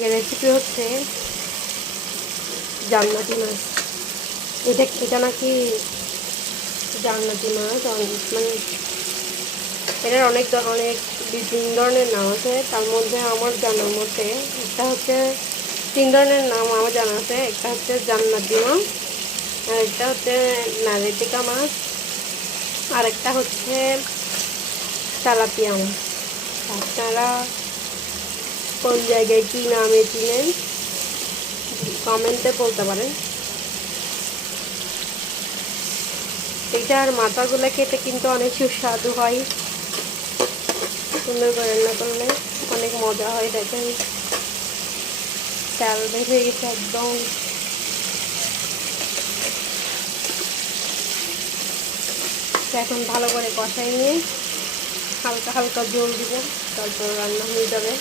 Recipe হচ্ছে জান্নাতি মাছ। এটা নাকি জান্নাতি মাছ, মানে এটার অনেক তিন ধরনের নাম আছে। তার মধ্যে আমার জানার মতে একটা হচ্ছে, তিন ধরনের নাম আমার জানা আছে। একটা হচ্ছে জান্নাতি মাছ, আর একটা হচ্ছে নারেটিকা মাছ, আর একটা হচ্ছে তেলাপিয়া মাছ। আপনারা কোন জায়গায় কী নামে চিনেন কমেন্টে বলতে পারেন। এটার মাথাগুলো খেতে কিন্তু অনেক সুস্বাদু হয়, সুন্দর করে রান্না করলে অনেক মজা হয়। দেখেন তেল বের হয়ে গেছে একদম। এখন ভালো করে কষাই নিয়ে হালকা হালকা জল দিব, তারপর রান্না হয়ে যাবে।